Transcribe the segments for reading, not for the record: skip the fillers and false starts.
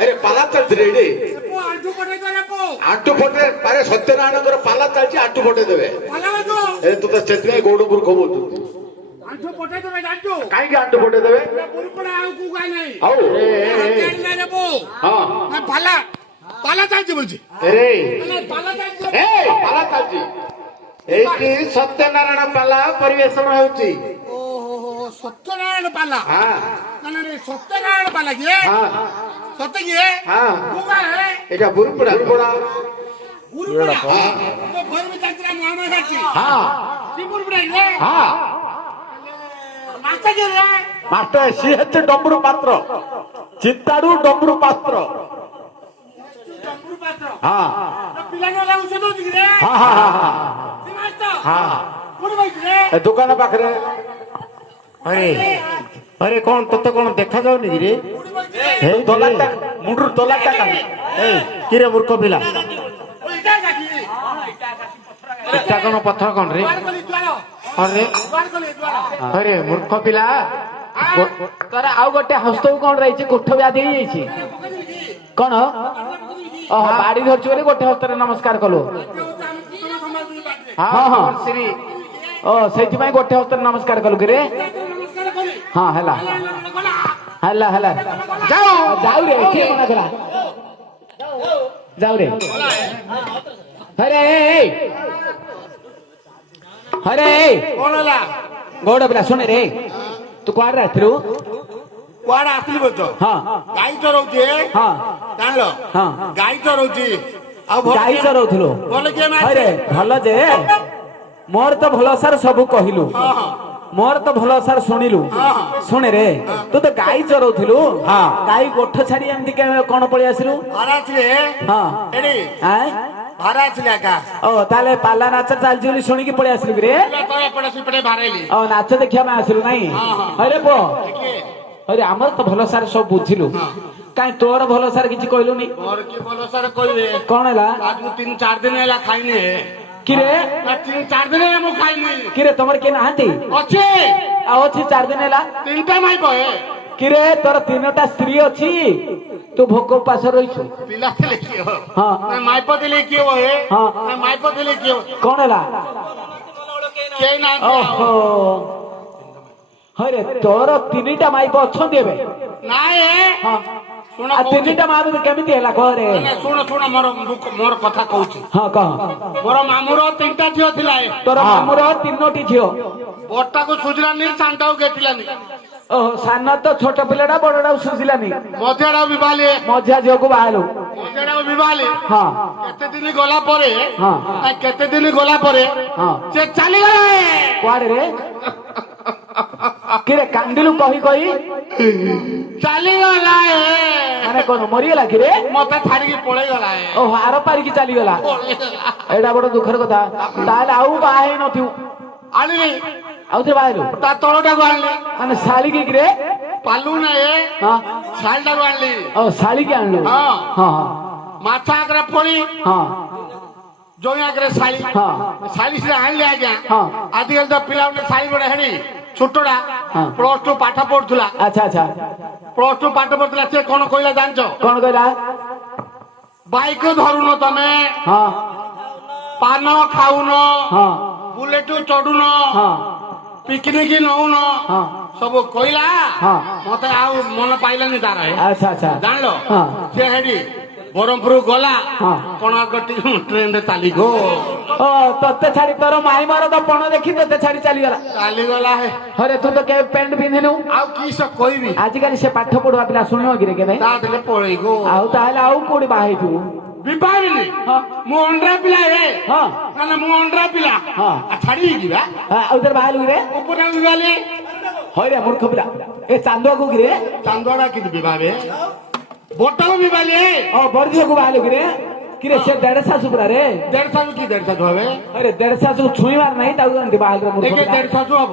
अरे पाला चलती रे आठू फोटे अरे सत्यनारायण पाला चलती आठू फोटे देवे अरे तू तो चेतवे गोडपुर खो बोलतो कहीं आठू फोटे देवे पाला चालची बोलची पाला चालती ଏଇଠି ସତ୍ୟନାରାୟଣ ପାଲା ପରିବେଷଣ ହେଉଛି। ସତ୍ୟନାରାୟଣ ପାଲା ସତ୍ୟନାରାୟଣ ପାଲା କିଏ ସତ୍ୟ କିଏ ଏଇଟା ବୁରୁପଡା ମାତ୍ର ସିଏ ହେଉଛି ଡମ୍ବରୁ ପାତ୍ର ଚିନ୍ତାରୁ ଡମ୍ବରୁ ପାତ୍ର। ଦୋକାନ ପାଖରେ अरे कौन तोते कौन देखा जाऊनी रे ମୁଣ୍ଡରୁ ତଲାଟା किरे मूर्ख पिला इटा कौन पत्थर कौन रे अरे अरे मूर्ख पिला तार आउ गोटे हस्तु कौन रही कोठ व्याधि कौन बाड़ी धरछु बोले गोटे हस्ତରେ नमस्कार कलो हाँ हाँ श्री से गोटे हस्ତରେ नमस्कार कलु कि रे हाँ हैला हैला हैला जाओ जाऊ रे किए मना करा जाऊ रे अरे अरे कौन होला गौड़ पिला सुने रे तू कुआड़ रहथिलु କୁଆଡେ ଆସିଲି ବୋଝ हाँ ଗାଈ ଚରଉଛି हाँ ଜାଣିଲ हाँ ଗାଈ ଚରଉଛି ଆଉ गाई चरौथिलु ଭଲ କିଏ अरे भल जे मोर तो भल सार सब कहलु मोर तो भल सार शुणिलु शुणे रे तू तो गाई चरौथिलु हाँ गाई गोठ छाड़ी एमती कौन पळि आसिलु ଭାରା ଆସିଲେ हाँ ଏଠି आए ଭାରା ଆସିଲେ ଆକା ओ ताले पाला नाच चालची बोली शुणिकी पळि आसिलु कि रे ତ ଏପଟେ ସେପଟେ ଭାରେଇଲି ओ नाच देखिया में आसिलु नहीं अरे पो अरे आमर तो भल सार सब बुझिलु काई तोर भल सार किछि कहलुनी ମୋର କି ଭଲ ସାର କହିବେ कौन हैला ଆଜ ମୁଁ 3-4 ଦିନ ହେଲା ଖାଇନି किरे ନା 3-4 ଦିନ ହେଲା ମୁଁ ଖାଇନି किरे तमर के नाहंती ଅଛି आ अछि 4 दिन हैला 3ଟା ମାଇ କହେ किरे तोर 3टा स्त्री अछि तू भोक उपास रहिछु ପିଲା ଥିଲେ କିଏ हाँ ନା ମାଇପ ଥିଲେ କିଏ ହୋଏ हाँ ନା ମାଇପ ଥିଲେ କିଏ कौन हैला କେହି ନା ओहो हरे तोर 3टा माइप अछंती एबे ନାଇଁ हां ଶୁଣ आ 3टा माइप केमिति हैला कहरे ଶୁଣ ଶୁଣ ମୋର କଥା କହୁଛି हां कह ମୋର ମାମୁର 3ଟା ଝିଅ ଥିଲା तोर मामुर 3टी झियो ବଡଟାକୁ ସୁଝିଲାନି ସାନଟାକୁ ଗେଟିଲାନି ओहो सान तो छोट पिलाडा बडडा सुजिलानी ମଝିଆଟାକୁ ବିବାହଲି मझिया झियो को बाहलो ମଝିଆଟାକୁ ବିବାହଲି हां କେତେ ଦିନ ଗଲା ପରେ हां କେତେ ଦିନ ଗଲା ପରେ हां ସେ ଚାଲିଗଲା कुआडे रे किरे कांदिलु कही कही ଚାଲିଗଲା माने कोन मरिगला किरे ମତେ ଛାଡିକି ପଳେଇଗଲା ओ हार पारी की चली गला एडा बड़ दुखर कथा ताले आउ बाहे नथिउ ଆଣିଲି आउ ते बाहेलु ତା ତଳଟାକୁ ଆଣିଲି माने साली की किरे ପାଲୁ ନା हां ଶାଲଟାକୁ ଆଣିଲି ओ साली के आनलु हां हां ମାଛ ଆଗରେ ପଡି हां ଜଇଁ ଆଗରେ ଶାଳି हां ଶାଳି ସେ ଆଣିଲି ଆଜ୍ଞା हां ଆଜିକାଲି ତ ପିଲାମାନେ ଶାଳି ଗୋଟେ ହେଣି ଛୋଟଟା ହଁ। +2 ପାଠ ପଢୁଥିଲା अच्छा अच्छा +2 ପାଠ ପଢୁଥିଲା ସେ କଣ କହିଲା ଜାଣିଛ कौन कहला ବାଇକ ଧରୁନ ତମେ हां ପାନ ଖାଉନ हां ବୁଲେଟ ଚଢୁନ हां ପିକନିକ ନଉନ हां ସବୁ କହିଲା ହଁ। ମତେ ଆଉ ମନ ପାଇଲାନି ତାର अच्छा अच्छा ଜାଣିଲ हां ସେ ହେଠି ବ୍ରହ୍ମପୁର ଗଲା ହଁ। କଣ ଟ୍ରେନରେ ଚାଲିଗୋ ओ तते छाड़ी तोर माई मार तो पण देखी तते छाड़ी चली गला ଚାଲିଗଲା अरे तू तो के पेंट पिंधिनु ଆଉ କିସ କହିବି आजिकाली से पाठ पढुआ पिला सुनियो कि रे केबे ତା ଦେଲେ ପଳେଇଗो आउ ताले आउ कोडी बाहे तू ବିବାହିନି ମୁଁ ଅଣ୍ଡରା ପିଲା हां ମାନେ ମୁଁ ଅଣ୍ଡରା ପିଲା ହଁ। ଛାଡି ଯିବା आ उधर बाहे लु रे ଉପରେ ବିବାହଲି होय रे मूर्ख पिला ए चांदो को कि रे ଚାନ୍ଦଡ଼ା କି ବିବାହେ ବୋଟାକୁ ବିବାହଲି ओ बर्दियो को बाहे लु कि रे किरे से डेढ़ सासु पुरा रे 150 କି 150 হবে अरे 150 सासु छुईवार नहीं ताऊ गंती बाहे रे मूर्ख ଏକେ पिला 150 ହବ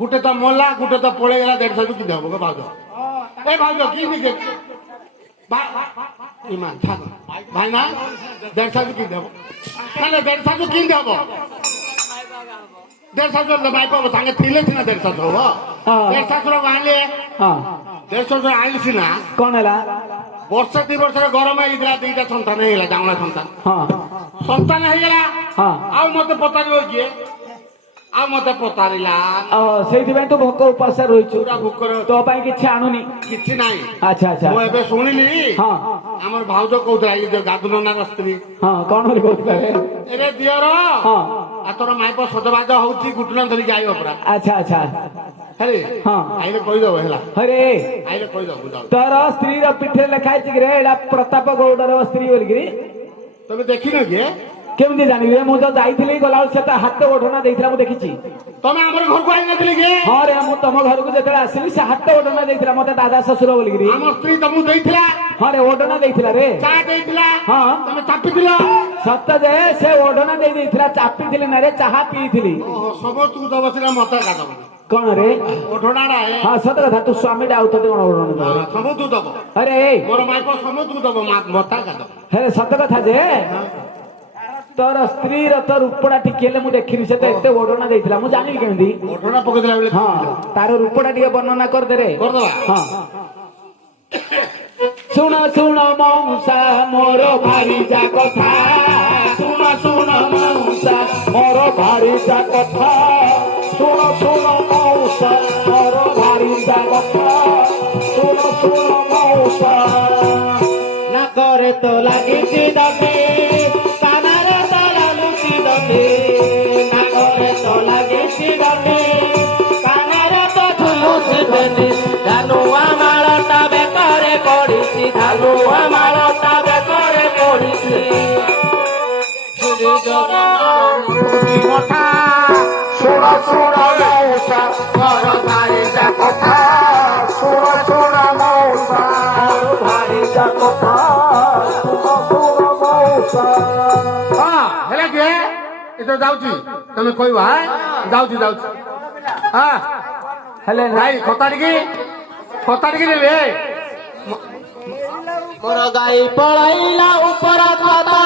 ଗୋଟେ ତ ମଲା ଗୋଟେ ତ ପଳେଇଗଲା 150 କି ଦେବ ଭାଉଜ ଏ ଭାଉଜ କି ନିକେ ଇମାନ ଛାଡ ଭାଇ ନା 150 କି ଦେବ ତାହେଲେ 150 କି ଦେବ 150 ମାଇପ ସାଙ୍ଗେ ଥିଲେ ସିନା 150 ହବ ହଁ। 150 ର ଆଣିଲେ हां ଦେଶ ଆଇଲି ନା କଣ ହେଲା? ବର୍ଷେ 2 ବର୍ଷରେ ଗରମ ହେଇଥିଲା 2ଟା ସନ୍ତାନ ହେଇଗଲା ଜାମଳା ସନ୍ତାନ ହଁ ସନ୍ତାନ ହେଇଗଲା ହଁ ଆଉ ମତେ ପଚାରିବ କିଏ ଆଉ ମତେ ପଚାରିଲା ସେଇଥିପାଇଁ ତୁ ଭୋକ ଉପାସରେ ରହିଛୁ। ପୁରା ଭୋକରେ ତୋ ପାଇଁ କିଛି ଆଣୁନି। କିଛି ନାହିଁ। ଆଚ୍ଛା ଆଚ୍ଛା ମୁଁ ଏବେ ଶୁଣିଲି ହଁ ଆମର ଭାଉଜ କହୁଥିଲା ଏଇ ଯୋଉ ଗାଦୁ ନନାଙ୍କ ସ୍ତ୍ରୀ ହଁ କଣ ବୋଲି କହୁଥିଲା ରେ? ଏରେ ଦିଅର ହଁ ଆଉ ତୋର ମାଇପ ସଜବାଜ ହଉଛି ଗୁଟୁନା ଧରିକି ଆଇବ ପୁରା ଆଚ୍ଛା ଆଚ୍ଛା ହେଲେ ହଁ ଆଇଲେ କହିଦବ ହେଲା ହରେ ଆଇଲେ କହିଦବ ବୁଝାଉ ତୋର ସ୍ତ୍ରୀର ପିଠରେ ଲେଖା ହେଇଛି କି ରେ ଏଇଟା ପ୍ରତାପ ଗୌଡର ସ୍ତ୍ରୀ ବୋଲିକିରି? ତମେ ଦେଖିନ କି କେମିତି ଜାଣିବି ରେ? ମୁଁ ତ ଯାଇଥିଲି ଗଲାବେଳକୁ ସେ ତ ହାତ ଓଢଣା ଦେଇଥିଲା ମୁଁ ଦେଖିଛି। ତମେ ଆମର ଘରକୁ ଆଇନଥିଲି କି ହଁ ରେ ମୁଁ ତମ ଘରକୁ ଯେତେବେଳେ ଆସିଲି ସେ ହାତ ଓଢଣା ଦେଇଥିଲା ମତେ ଦାଦା ଶ୍ୱଶୁର ବୋଲିକିରି। ଆମ ସ୍ତ୍ରୀ ତମକୁ ଦେଇଥିଲା ହଁ ରେ ଓଢଣା ଦେଇଥିଲା ରେ। ଚା ଦେଇଥିଲା ହଁ ତମେ ଚାପିଥିଲ ସତ ଯେ ସେ ଓଢଣା ଦେଇ ଦେଇଥିଲା ଚାପିଥିଲି ନା ରେ ଚାହା ପିଇଥିଲି। ଓହୋ ସମସ୍ତଙ୍କୁ ଦବ ସିନା ମତେ କାଦବ କଣ ରେ? ଓଢଣାଟା ହଁ ସତ କଥା ତୁ ସ୍ୱାମୀଟା ଆଉ ତତେ କଣ ଓଢଣା ଦବ? ସମସ୍ତଙ୍କୁ ଦବ ଆରେ ମୋର ମାଇପ ସମସ୍ତଙ୍କୁ ଦବ ମତା କାଦବ ହେଲେ ସତ କଥା ଯେ ତୋର ସ୍ତ୍ରୀର ତ ରୂପଟା ଟିକେ ହେଲେ ମୁଁ ଦେଖିନି। ସେ ତ ଏତେ ଓଢଣା ଦେଇଥିଲା ମୁଁ ଜାଣିବି କେମିତି? ଓଢଣା ପକେଇଥିଲା ବେଳେ ହଁ ତାର ରୂପଟା ଟିକେ ବର୍ଣ୍ଣନା କରିଦେରେ। କରିଦବା ହଁ ଶୁଣ ଶୁଣ ମଉସା ମୋର ଭାରିଜା କଥା ଶୁଣ ଶୁଣ ମଉସା ମୋର ଭାରିଜା କଥା ଶୁଣ ଶୁଣ ମଉସା ମୋର ଭାରିଜା କଥା ଶୁଣ ଶୁଣ ମଉସା ନାକରେ ତ ଲାଗିଛି ଦଣ୍ଡେ କାନରେ ତ ଲାଗୁଛି ଦଣ୍ଡେ ନାକରେ ତ ଲାଗିଛି ଦଣ୍ଡେ କାନରେ ତ ଝୁଲୁଛି ବେଣ୍ଡି ଧାନୁଆ ମାଳଟା ବେକରେ ପଡ଼ିଛି ଧାନୁଆ ମାଳଟା ବେକରେ ପଡ଼ିଛି କଥା ଶୁଣ ଶୁଣ ମଉସା ମୋର ଭାରିଜା କଥା ଶୁଣ ଶୁଣ ମଉସା ମୋର ଭାରିଜା କଥା ଶୁଣ ଶୁଣ ମଉସା। ହଁ ହେଲା କି ଏ ତ ଯାଉଛି ତମେ କହିବ ଯାଉଛି ଯାଉଛି ହଁ ହେଲେ ଭାଇ ଖତାରିକି ନେବେ ମୋର ଗାଈ ପଳାଇଲା ଉପର କଥା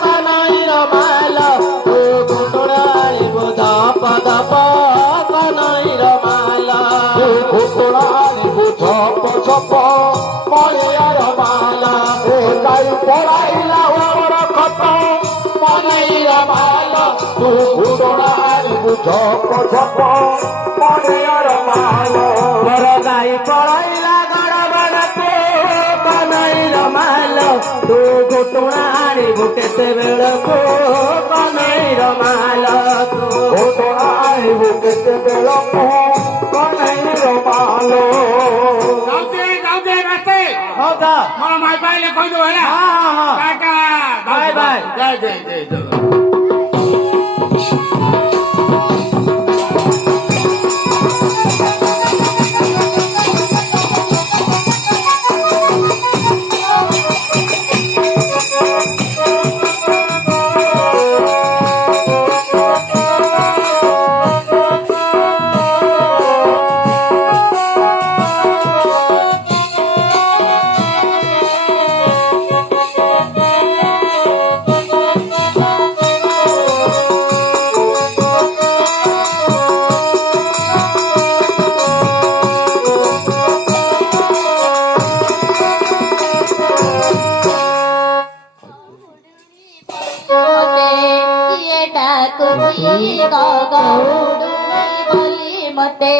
କନଇର ମାଲ ତୁ ଘୁଟୁଣାଳିବୁ ଧପ ଧପ କନଇର ମାଲ ତୁ ଘୁଟୁଣାଳିବୁ ଧପ ଧପ କନଇର ମାଲ ଏ ଗାଈ ପଳାଇଲା ଉପର କଥା କନଇର ମାଲ ତୁ ଘୁଟୁଣାଳିବୁ ଧପ ଧପ କନଇର ମାଲ ମୋର ଗାଈ ପଳାଇଲା କନଇର ମାଲ ତୁ ଘୁଟୁଣା ଆଣିବୁ କେତେବେଳକୁ କନଇର ମାଲ ତୁ ଘୁଟୁଣା ଆଣିବୁ କେତେବେଳକୁ କନଇର ମାଲ ଯାଉଛି ହଉ ତ ମୋର ମାଇ ପାଇଲେ କହିଦବ ହେଲା ହଁ ଟାଟା ବାଏ ବାଏ ଜୟ ଜୟ ଜୟ ଜୟ मते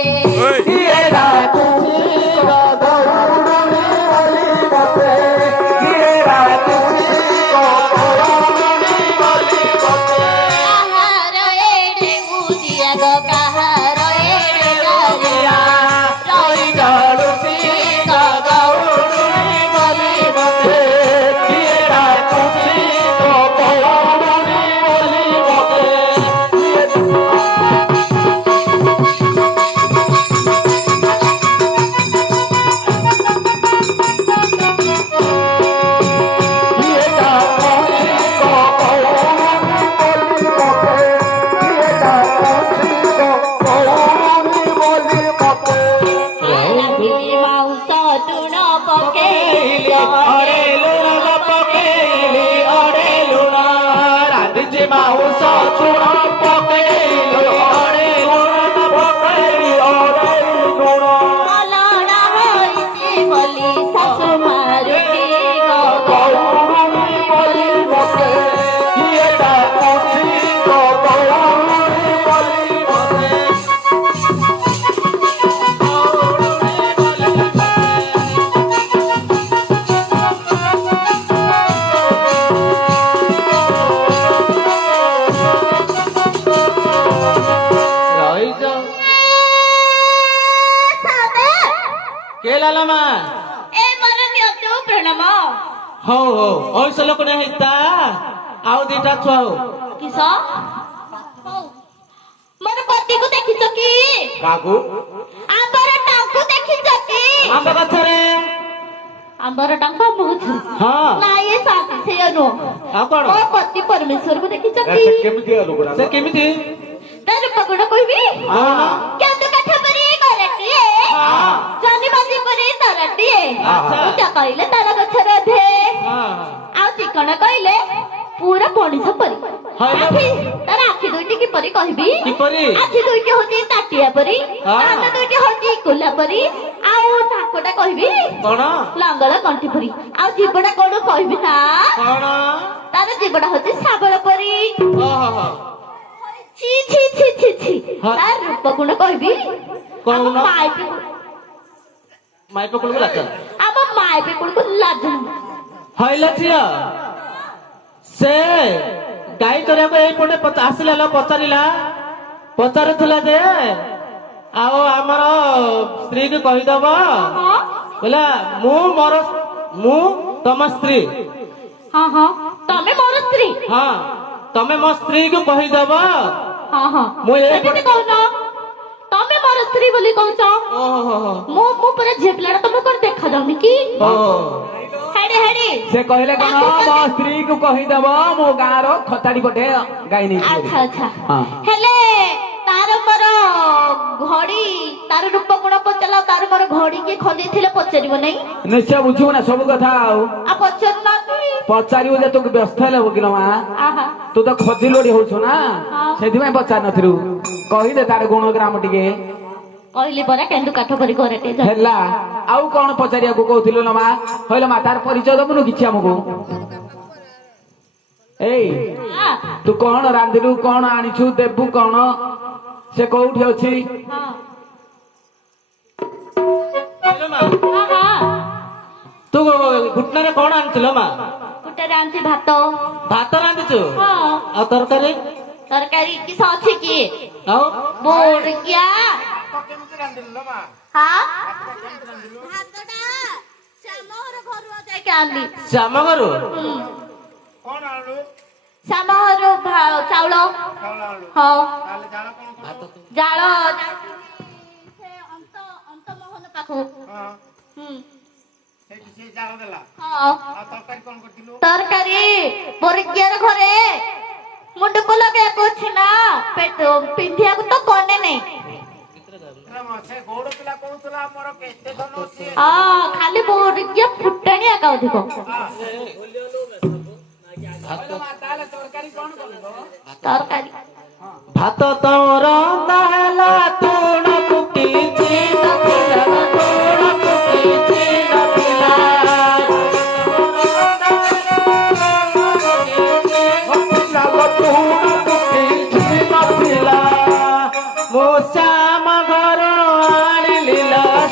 ಕೇಳಲ್ಲ ಮಾ ए मर नियतो प्रणाम ହଉ ହଉ ଅଇସ ଲୋକ ନେ ହେଇତା ଆଉ ଦିଟା ଛୁଆ ହଉ किस मोर पति को देखिछ कि କାହାକୁ आंबर टांको देखिछ कि ଆମ୍ବ ଗଛରେ आंबर टांको मुछ ହଁ ना ये साथी से अनु ଆଉ କଣ ओ पति परमेश्वर को देखिछ ସେ कि କେମିତିଆ ଲୋକଟା ସେ କେମିତି तार पगड़ कहबी କଣ क्या तो कथा परी करटिए जानी बाजी परी तरटिए अच्छा। पूजा कइले तार गछर धे ହଁ आ चिकन कइले पूरा पणिस परी हाय लो। आखि तार आखि दुइटी की परी कहबी କିପରି आखि दुइटी होती ताटिया परी हाँ। हाथ दुइटी होती कोला परी आउ नाकोटा कहबी କଣ लंगल कंठी परी आ जीवड़ा कोन कहबी ना କଣ तार जीवड़ा होती साबळ परी ଓହୋ छी छी छी छी छी हाँ। तार रूप गुण कहबी କଣ माइपी ମାଇ ପକଳକୁ ଲାଚ ଆମ ମାଇପି ଗୁଡକୁ ଲାଜ ହଇଲା ଝିଅ ସେ ଗାଈ ଚରିବାକୁ ଏଇପଟେ ଆସିଲା ଲ ପଚାରିଲା ପଚାରୁଥିଲା ଯେ ଆଉ ଆମର ସ୍ତ୍ରୀକୁ କହିଦବ କହିଲା ମୁଁ ତମ ସ୍ତ୍ରୀ ହଁ ହଁ ତମେ ମୋର ସ୍ତ୍ରୀ ହଁ ତମେ ମୋ ସ୍ତ୍ରୀକୁ କହିଦବ ହଁ ହଁ ମୁଁ ଏମିତି କହୁନ ତମେ ମୋର ସ୍ତ୍ରୀ ବୋଲି କହୁଛ ଓହୋ ମୁଁ ପୁରା ଝିଅ ପିଲାଟା ତମକୁ କଣ ଦେଖା ଯାଉନି କି ହେଡି ହେଡି ସେ କହିଲେ କଣ ମୋ ସ୍ତ୍ରୀ କୁ କହିଦବ ମୋ ଗାଁର ଖତାଡି ପଟେ ଗାଈ ନେଇଛି ବୋଲି। ଆଚ୍ଛା ଆଚ୍ଛା ହଁ। ହେଲେ ତାର ମୋର ଘଡି ତାର ରୂପ ଗୁଣ ପଚାରିଲା ତାର ମୋର ଘଡି କିଏ ଖଞ୍ଜେଇଥିଲେ ପଚାରିବ ନାହିଁ ନିଶ୍ଚୟ ବୁଝିବୁ ନା ସବୁ କଥା ଆଉ ଆଉ ପଚାରୁନାହାନ୍ତି ପଚାରିବୁ ଯେ ତୁ ବ୍ୟସ୍ତ ହେଲେ ହବ କି ନା ମା ଆହା ତୁ ତ ଖଜି ଲୋଡି ହଉଛୁ ନା ହଁ। ସେଥିପାଇଁ ପଚାରି ନଥିଲୁ କହିଦେ ତାର ଗୁଣ ଗ୍ରାମ ଟିକେ କହିଲି ପରା କେନ୍ଦୁ କାଠ ପରି ଘରଟେ ହେଲା ଆଉ କଣ ପଚାରିବାକୁ କହୁଥିଲୁ ନା ମା କହିଲ ମା ତାର ପରିଚୟ ଦବୁନୁ କିଛି ଆମକୁ ଏଇ ତୁ କଣ ରାନ୍ଧିଲୁ କଣ ଆଣିଛୁ ଦେବୁ କଣ ସେ କୋଉଠି ଅଛି ତୁ ଘୁଟନାରେ କଣ ଆଣିଥିଲ ମା ଗୋଟେ ରାନ୍ଧି ଭାତ ଭାତ ରାନ୍ଧିଛୁ ହଁ ଆଉ ତରକାରୀ ତରକାରୀ କିସ ଅଛି କି ଆଉ ବୋଡିଆ ହଁ ଭାତଟା ଶ୍ୟାମର ଘରୁ ଯାଇକି ଆଣିଲି ଶ୍ୟାମ ଘରୁ ଶ୍ୟାମର ଚାଉଳ ହଁ ଜାଳ ସେ ଅନ୍ତ ମୋହନ ପାଖକୁ ହଁ ତରକାରୀ ବରିକିଆର ଘରେ ମୁଣ୍ଡକୁ ଲଗେଇବାକୁ ଅଛି ନା ପେଟ ପିନ୍ଧିବାକୁ ତ କନେ ନାଇଁ ହଁ ଖାଲି ବରିକିଆ ଫୁଟାଣି ଏକା ଅଧିକ ତରକାରୀ ଭାତ ତୋର ହେଲା ତୁଣକୁ କିଛି ନଥିଲା ତୁଣକୁ କିଛି ନଥିଲା ମୁଁ ଶ୍ୟାମ ଘର ଆଣିଲି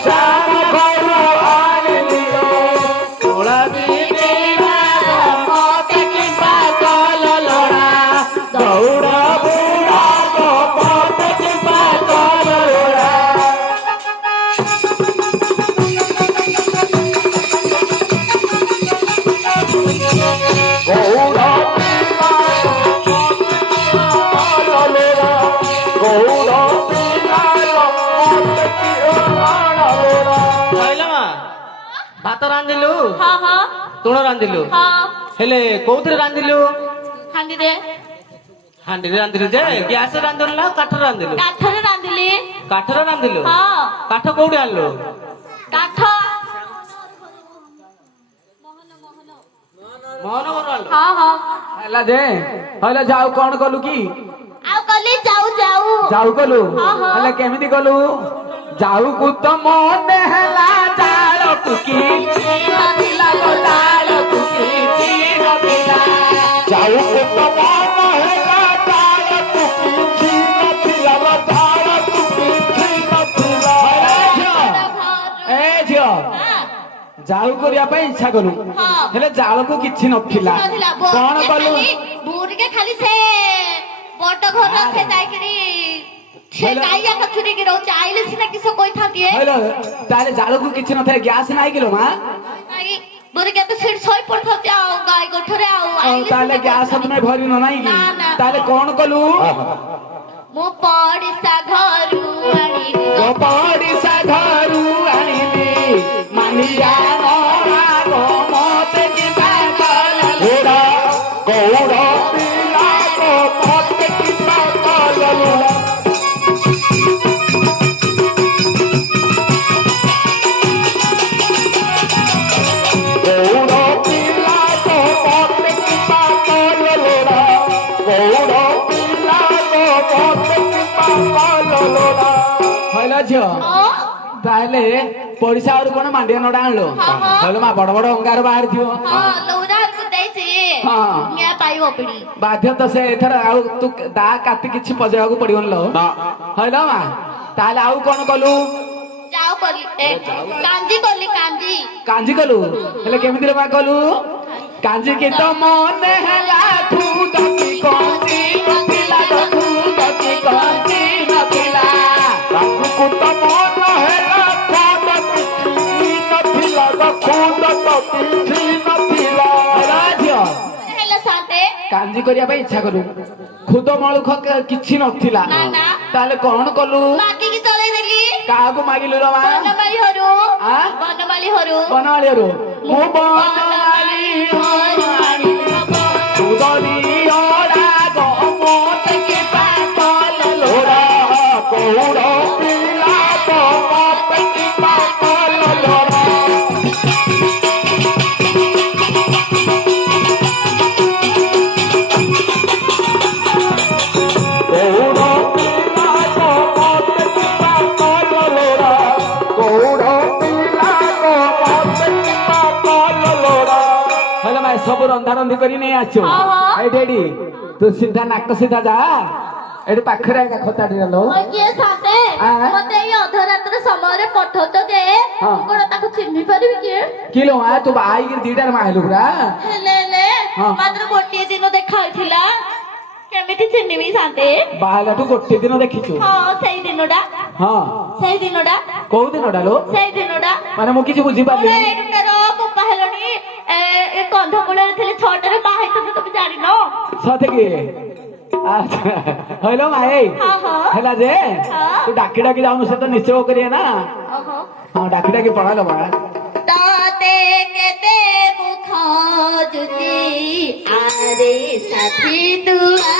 ଶ୍ୟାମ ଘର ଆଣିଲି ତୋଳା ମତେ କିମ୍ବା କଲ ଲଡ଼ା ଦୌଡ଼ା ବୁଡ଼ା ମତେ କିମ୍ବା କଲ ଲଡ଼ା ଭାତ ରାନ୍ଧିଲୁ ହଁ ହଁ ତୁଣ ରାନ୍ଧିଲୁ ହଁ ହେଲେ କୋଉଥିରେ ରାନ୍ଧିଲୁ ହାଣ୍ଡିରେ ହାଣ୍ଡିରେ ରାନ୍ଧିଲୁ ଯେ ଗ୍ୟାସରେ ରାନ୍ଧିଲୁ ନା କାଠରେ ରାନ୍ଧିଲୁ କାଠରେ ରାନ୍ଧିଲି କାଠରେ ରାନ୍ଧିଲୁ ହଁ କାଠ କୋଉଠି ଆଣିଲୁ କାଠ ମୋହନ ଘର ଆଣିଲୁ ହଁ ହଁ ହେଲା ଯେ କହିଲେ ଯାଉ କଣ କଲୁ କି ଆଉ କଲି ଯାଉ ଯାଉ ଯାଉ କଲୁ ହଁ, ହଁ। ହେଲେ କେମିତି କଲୁ ଯାଉକୁ ତ ମନେ ହେଲା ଜାଳକୁ କିଛି ନଥିଲା ଲୋ ଜାଳକୁ କିଛି ନଥିଲା ଯାଉକୁ ତ ମନ ହେଲା ତାଳକୁ କିଛି ନଥିଲା ବା ତାଳକୁ କିଛି ନଥିଲା ଏ ଝିଅ ହଁ, ଜାଳୁ କରିବା ପାଇଁ ଇଚ୍ଛା କଲୁ ହଁ। ହେଲେ ଜାଳକୁ କିଛି ନଥିଲା ନଥିଲା କଣ କଲୁ ବୁଢୀକେ ଖାଲି ସେ ବଡ ଘର ସେ ଯାଇକିରି ସେ କାଇଆ କଛୁରିକି ରହୁଛି ଆଇଲେ ସିନା କିସ କହିଥାନ୍ତି ହଇଲୋ ତାହେଲେ ଜାଳକୁ କିଛି ନଥାଏ ଗ୍ୟାସ ନାହିଁ କିଲୋ ମା ନାଇଁ ମୋର କେତେ ସେଠି ଶୋଇ ପଡିଥାଉଛି ଆଉ ଗାଈ ଗୋଠରେ ଆଉ ଆଇଲେ ତାହେଲେ ଗ୍ୟାସ ତୁମେ ଭରିନ ନାହିଁ କି ନା, ନା। ତାହେଲେ କଣ କଲୁ ମୁଁ ପଡ଼ିଶା ଘରୁ ଆଣିଲି ପଡ଼ିଶା ଘରୁ ଆଣିଲି ମାନିଆ ନରାଗ ମତେ କିବା ଘୋଡ଼ା ଗୌଡ଼ ପିଲାକ ମତେ କିବା କଲୁ ଗୌଡ଼ ପିଲାକ ମତେ କିବା କଲୁଡ଼ା ଗୌଡ଼ ପିଲାକ ମତେ କିବା କଲୁଡ଼ା ହଇଲୋ ଝିଅ ହଁ ତାହେଲେ ପଡ଼ିଶା ଘରୁ କଣ ମାଣ୍ଡିଆ ନଡା ଆଣିଲ ହଁ, ହଁ। ହଇଲୋ ମା ବଡ ବଡ ଅଙ୍ଗାର ବାହାରିଥିବ ହଁ ଲଉରାକୁ ଦେଇଛି ହଁ। ନିଆଁ ପାଇବ ପିଡ଼ି ବାଧ୍ୟ ତ ସେ ଏଥର ଆଉ ତୁ ଦା କାତି କିଛି ପଜେଇବାକୁ ପଡିବନି ଲୋ ହଇଲୋ ମା ତାହେଲେ ଆଉ କଣ କଲୁ ଯାଉ କଲି କାଞ୍ଜି କଲି କାଞ୍ଜି କାଞ୍ଜି କଲୁ ହେଲେ କେମିତି ରେ ମା କଲୁ କାଞ୍ଜି କି ତ ମନେ ହେଲା ତୁ ଦକି କଞ୍ଚି ନଥିଲା ତୁ ଦକି କଞ୍ଚି ନଥିଲା ତାକୁ ତ ମନ ହେଲା ଖଣ୍ଡ କିଛି ନଥିଲା ଖଣ୍ଡ ତ କିଛି ନଥିଲା ହଇଲୋ ଝିଅ ହେଲେ ସାତେ କାଞ୍ଜି କରିବା ପାଇଁ ଇଚ୍ଛା କଲୁ ଖୁଦ ମଳୁଖ କିଛି ନଥିଲା ନା, ନା। ତାହେଲେ କଣ କଲୁ ମାଗିକି ଚଳେଇ ଦେଲି କାହାକୁ ମାଗିଲୁ ର ମା ବନମାଳି ହରୁ ଆଁ? ବନମାଳି ହରୁ ବନମାଳିରୁ ମୁଁ ବନମାଳି ଘରୁ ଆଣିଲି ସୁଦରୀ ଅଡାଗ ମତେ କିବା କଲୁ ଘୋଡ଼ା ଗୌଡ଼ ପିଲାକ ମତେ କିବା କଲୁଡ଼ା ଗୌଡ଼ ପିଲାକ ମତେ କିବା କଲୁଡ଼ା ଗୌଡ଼ ପିଲାକ ମତେ କିବା କଲୁଡ଼ା ହେଲେ ଭାଇ ସବୁ ରନ୍ଧା ରନ୍ଧି କରି ନେଇ ଆସିଛୁ ହଁ। ଏଇଠି ଏଇଠି ତୁ ସିଧା ନାକ ସିଧା ଯା ଏଠି ପାଖରେ ଏକା ଖତାଟି लो କିଏ ସାତେ ଆଁ? ମତେ ଏଇ ଅଧରାତ୍ର ସମୟରେ ପଠଉଛ ଯେ ହଁ। ମୁଁ କଣ ତାକୁ ଚିହ୍ନି ପାରିବି କିଏ କିଲୋ ମା ତୁ ବାଇକି ଦିଟାରେ ମାଇଲୁ ପୁରା ହେଲେ ହେଲେ ହଁ। ମାତ୍ର ଗୋଟିଏ ଦିନ ଦେଖା ହେଇଥିଲା କେମିତି ଚିହ୍ନିବି ସାତେ ବାହାଘରଠୁ ଗୋଟେ ଦିନ ଦେଖିଛୁ ହଁ ସେଇ ଦିନଟା ହଁ ସେଇ ଦିନଟା କୋଉ ଦିନଟା ଲୋ ସେଇ ଦିନଟା ମାନେ ମୁଁ କିଛି ବୁଝିପାରିଲିନି ଏଇଟାର ବୋପା ହେଲଣି ଏ କନ୍ଧମୂଳରେ ଥିଲେ 6ଟାରେ ବାହା ହେଇଛନ୍ତି ତମେ ଜାଣିନ ସତେ କି ଆଚ୍ଛା ହଇଲୋ ମାଇ ହଁ, ହଁ। ହେଲା ଯେ ହଁ। ତୁ ଡାକି ଡାକି ଯାଉନୁ ସେ ତ ନିଶ୍ଚୟ କରିବେ ନା ଓହୋ ହଁ ଡାକି ଡାକି ପଳାଇଲ ମା তাতে কেতে মুখ জুতি আরে সাথী দুয়া